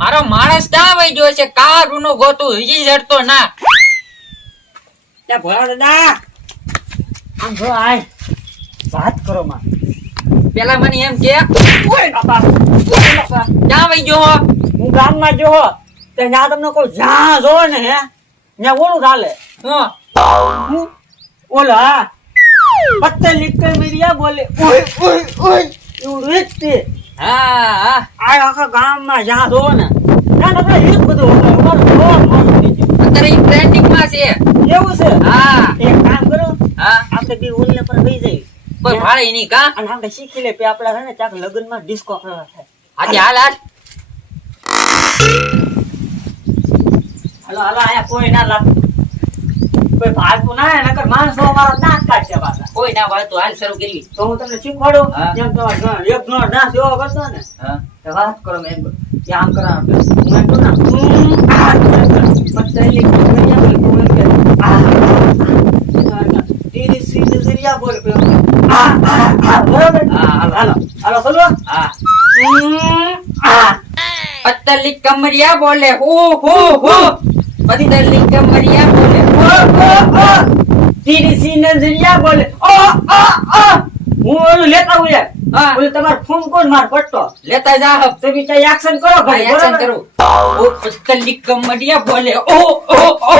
મારો માણસ ક્યાં વઈ ગયો છે? કારુનો ગોતું હજી જડતો ના. ત્યાં ભોળા દાદા આમ જો આય વાત કરો માં. પેલા મને એમ કે ઓય બાપા ક્યાં વઈ ગયો હો? હું ગામમાં જો તે ત્યાં તમને કોઈ જ્યાં જો ને હે ત્યાં ઓલું ચાલે હું ઓલા પત્તે લીક મેરિયા બોલે ઓય ઓય ઓય એવું રીતથી હા હા આ આખા ગામમાં જ્યાં જો ને ત્યાં આપણે એક બધું અત્યારે ટ્રેન્ડિંગ માં છે. એવું છે. હા એક કામ કરો હા આપણે બી ઓલે પર વહી જઈએ કોઈ ભાડે નહીં કા? અને આપણે શીખી લે કે આપડા છે ને ચાક લગ્નમાં ડિસ્કો કરવા થાય. આજે હાલ હાલ હાલો હાલો આયા કોઈ ના લાગ કોઈ ભાગતું ના નકર માણસો અમારો દાંત કાઢશે પાછા. કોઈ ના ભાઈ તો હાલ શરૂ કરી. તો હું તમને શીખવાડું હા. જેમ તમારે એક નો ડાન્સ એવો કરતો ને હા તો વાત કરો મેં એમ કે આમ કરવાનું હું એમ કહું ના પત્તલી કોમેડિયા બોલ તું એમ કે ધીરે સીધે ઝરિયા બોલ બરોબર. હા, હાલો. હાલો હાલો બોલો. હા પતલી કમરિયા બોલે હો હો હો. પતલી કમરિયા બોલે હો હો હો. ધીરે સીધે ઝરિયા બોલે હું ઓલું લેતા હું યાર હા ઓલું તમારો ફોન કોણ માર પટ્ટો લેતા જા હબ. તમે ચાઈ એક્શન કરો ભાઈ એક્શન બરોબર? કરું. ઓ પતલી કમરિયા બોલે ઓ ઓ ઓ.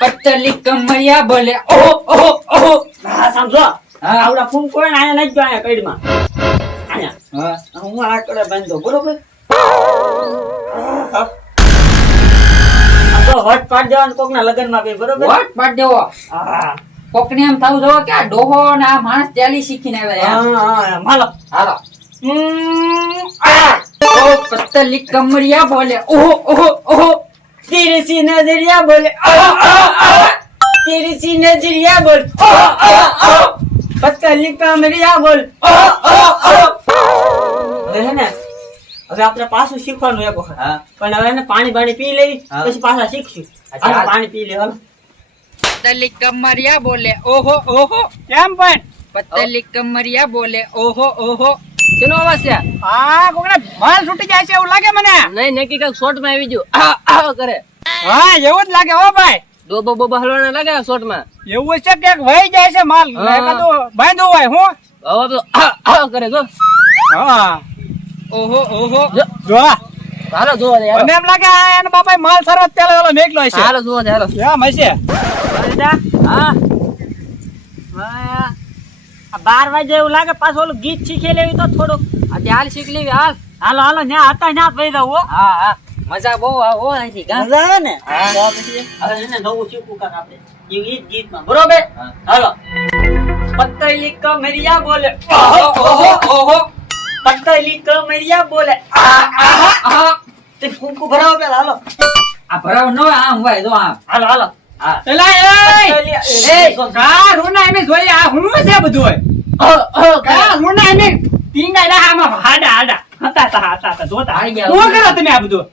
પતલી કમરિયા બોલે ઓ ઓ ઓ. હા સમજો હા. આવડા ફોન કોણ આયા નહીં જો આયા કઈડમાં આયા હા હું આ કડે બાંધો બરોબર. આ તો વટ પાડ દેવાનું કોકના લગનમાં ભાઈ બરોબર. વોટ પાડ દેવો. હા કોકને એમ થવું જો કે આ ડોહો ને આ માણસ ચાલી શીખીને આવ્યા એમ. હા હાલો હાલો. ઓ પતલી કમરિયા બોલે ઓહો ઓહો ઓહો. તેરી સી નજરિયા બોલે તેરી સી નજરિયા બોલ પતલી કમરિયા બોલ હવે હે ને હવે આપણે પાછું શીખવાનું એક વખત હા પણ હવે ને પાણી બાણી પી લેવી હા. પછી પાછા શીખશું અચ્છા. હાલો પાણી પી લે હાલો પતલી કમરિયા બોલે ઓહો ઓહો. કેમ પણ પતલી કમરિયા બોલે ઓહો ઓહો. શેનો અવાજ છે? હા કોકને માલ છૂટી જાય છે એવું લાગે મને. નહીં નક્કી કઈક શોર્ટ માં આવી ગયું. આ આ કરે હા એવું જ લાગે હો ભાઈ. ડોબો બોબો હલવાના લાગે શોર્ટ માં. એવું છે કે વહી જાય છે માલ હા. એકાદું બાંધવું હોય હું હવે તો આ આ કરે જો. હા ઓહો ઓહો. જો હાલો જો મને એમ લાગે આ એનો બાપા માલ સરસ તેલ વાળો મેકલો છે. હાલો જો હાલો. એમ હશે. હા આ 12 વાગે એવું લાગે પાછું ઓલું ગીત શીખી લેવી તો થોડુંક આજે હાલ શીખ લેવી હાલ. હાલો હાલો ન્યા હતા ન્યા વહી જાવ હો. હા હા મજા બહુ આવે હો અહીંથી કા. મજા આવે ને હા. તો પછી હવે એને નવું શીખવું કાક આપણે ઈ ગીતમાં બરોબર. હા. હાલો પતલી કમરિયા બોલે ઓહો ઓહો ઓહો. પતલી કમરિયા બોલે આ તે કુકુ ભરાવો પેલા હાલો આ ભરાવ ન હોય આમ હોય જો આમ. હાલો હાલો હા એલા એ કા રૂના એમે જોઈ આ હું છે બધું હોય કા રૂના એમે ટીંગા ના આમાં હાડા હાડા હતા જોતા આવી ગયા. શું કરો તમે આ બધું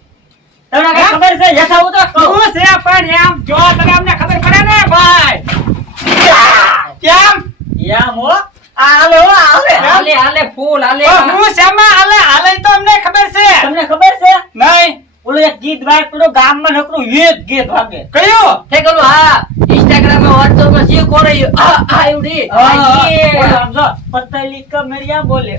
તમને કઈ ખબર છે યથા ઉતરો શું છે પણ એમ જો તમે અમને ખબર પડે ને ભાઈ કેમ એમ હો હાલે હો હાલે હાલે હાલે ફૂલ હાલે. હું શેમાં હાલે હાલે તો અમને ખબર છે તમને ખબર છે નહીં ઓલું એક ગીત વાગતું ગામમાં નકરું એક ગીત વાગે કયું તે કરું હા ઇન્સ્ટાગ્રામ માં WhatsApp માં જે કોરે આ આ એવડી સમજો પતલી કમરિયા બોલે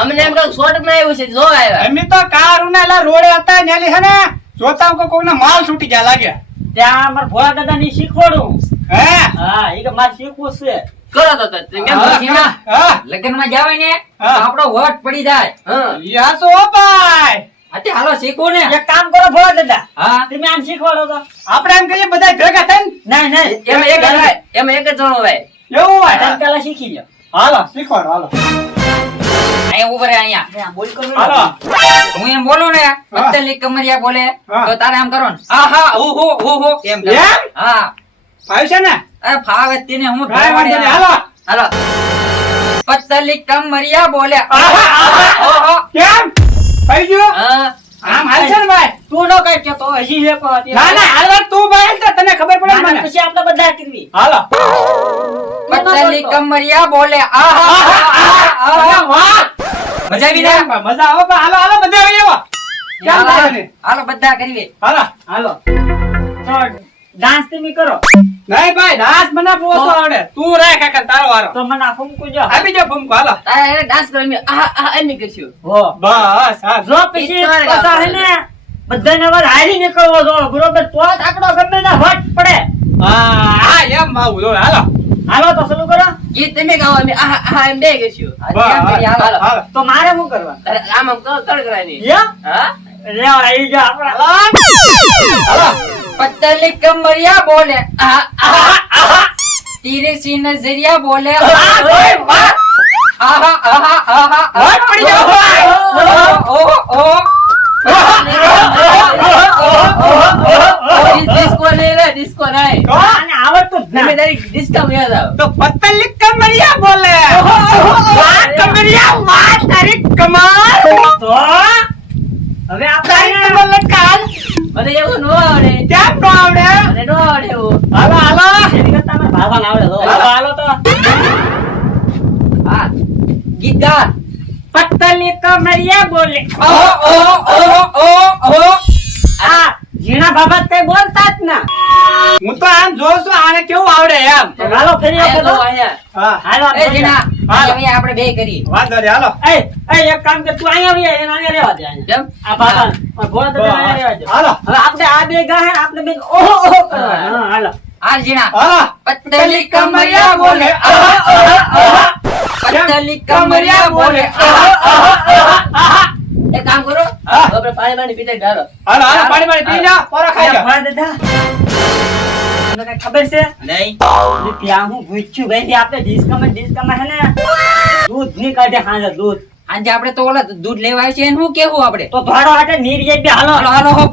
અમને એમ કહું શોર્ટ માં આવ્યું છે જો આવ્યા. અમે તો કાર ઉનાલા રોડે હતા ન્યાલી હે ને જોતા કો કોઈના માલ છૂટી ગયા લાગ્યા ત્યાં અમાર ભોળા દાદા ની શીખવાડું હે હા ઈ કે માર શીખવું છે કરો તો તમે કેમ પછી લગ્ન માં જાવે ને તો હા. આપણો વટ પડી જાય. હા યા સો ભાઈ અતે હાલો શીખો ને. એક કામ કરો ભોળા દાદા હા તમે આમ શીખવાડો તો આપણે એમ કહીએ બધા ભેગા થઈને નહીં એમાં એક જ હોય એમાં એક જ જણો હોય. એવું હોય હા. તમે પેલા શીખી લો હાલો શીખવાડો હાલો અહીંયા ઉભો રહે અહીંયા. બોલ કરો હાલો હું એમ બોલું ને પતલી કમરિયા બોલે હા. તો તારે આમ કરો ને આહા ઓહો ઓહો એમ કરો. એમ? હા ભાઈ છે ને અરે ફાવે તેને હું કાંઈ વાંધો નહીં, હાલો. હાલો પતલી કમરિયા બોલે આહા, આહા. ઓહો કેમ ભાઈ ગયો હા આમ હાલ છે ને ભાઈ તું નો કઈ કેતો હજી એક ના ના હાલવા તું ભાઈ તો તને ખબર પડે ને મને પછી આપણે બધા કરવી હાલો પતલી કમરિયા બોલે આહા આહા આહા વાહ મજા આવી ને? મજા આવે પણ હાલો હાલો બધા આવી આવો. કેમ થાય ને? હાલો બધા કરીએ. હાલો હાલો તો ડાન્સ તમે કરો નહીં ભાઈ ડાન્સ મને બહુ ઓછો આવડે. તું રાખ કાકા તારો વારો. તો મને આ ફૂમકું જો આપી જો ફૂમકો હાલો. તારે એને ડાન્સ કરો એમ કરશું. હો બસ હા જો પછી ઈ તો પાછા હે ને બધાને વાર હારી નીકળવો જો બરોબર તો જ આકડો ગમે ના વટ પડે. હા એમ આવું જો હાલો. હાલો તો શરૂ કરો. ગીત તમે ગાઓ અમે એમ બે કરશું. બસ, એમ કરીએ, હાલો. હાલો. તો મારે શું કરવા? તારે આમ આમ કરો કરવાની. યા હા લે આવી જા આપણા હાલો. પતલી કમરિયા બોલે તીરે સી નજરિયા બોલે આહા આહા આહા વટ પડી જાઓ ભાઈ. ડિસ્કો નહીં રે ડિસ્કો નહીં. તો આને આવડતું જ ના. જિમ્મેદારી ડિસ્કો યાદ આવે. તો પતલી કમરિયા બોલે વાહ કમરિયા વાહ તારી કમર તો હવે તારી આપણે કમર લટકાવ. મને એવું નો આવડે. કેમ નો આવડે? મને નો આવડે એવું. હાલો હાલો. એની કરતા મને ભાષા ના આવડે તો. હાલો. હાલો તો હા ગીત ગા. પતલી કમરિયા બોલે ઓહો આ ઝીણા બાબત કઈ બોલતા જ ના. હું તો આમ જોઉં છું આને કેવું આવડે એમ. તો હાલો ફરી આયા આપો તો તો. આયા. હા હાલો એ જીણા હાલો. અહીંયા આપણે બે કરી. વાંધો નહીં હાલો. એક કામ કર તું અહીંયા આવી એને અહીંયા રહેવા દે અહીંયા. કેમ? આ બાબા ઘોડા તો અહીંયા રહેવા દે. હાલો હવે આપણે આ બે ગાહે આપણે બે ઓહો ઓહો કરવાના. હા, હાલો હાલ જીણા હાલો. પતલી કમરિયા બોલે પતલી કમરિયા બોલે એક કામ કરો હા. આપણે પાણી પાણી પીતે ડારો. હાલો હાલો પાણી પાણી પી જા પોરા ખાઈ જા. ભા દાદા તમને કઈ ખબર છે નહીં એટલે ત્યાં હું ભૂચ્યું ગઈ આપણે ડિસ્કમાં હે ને દૂધ ની કાઢે હાજર દૂધ આજે આપણે તો ઓલા દૂધ લેવા છે શું કેવું આપણે તો ભાડો હાટે નીર જઈ બે હાલો હાલો હાલો હોપ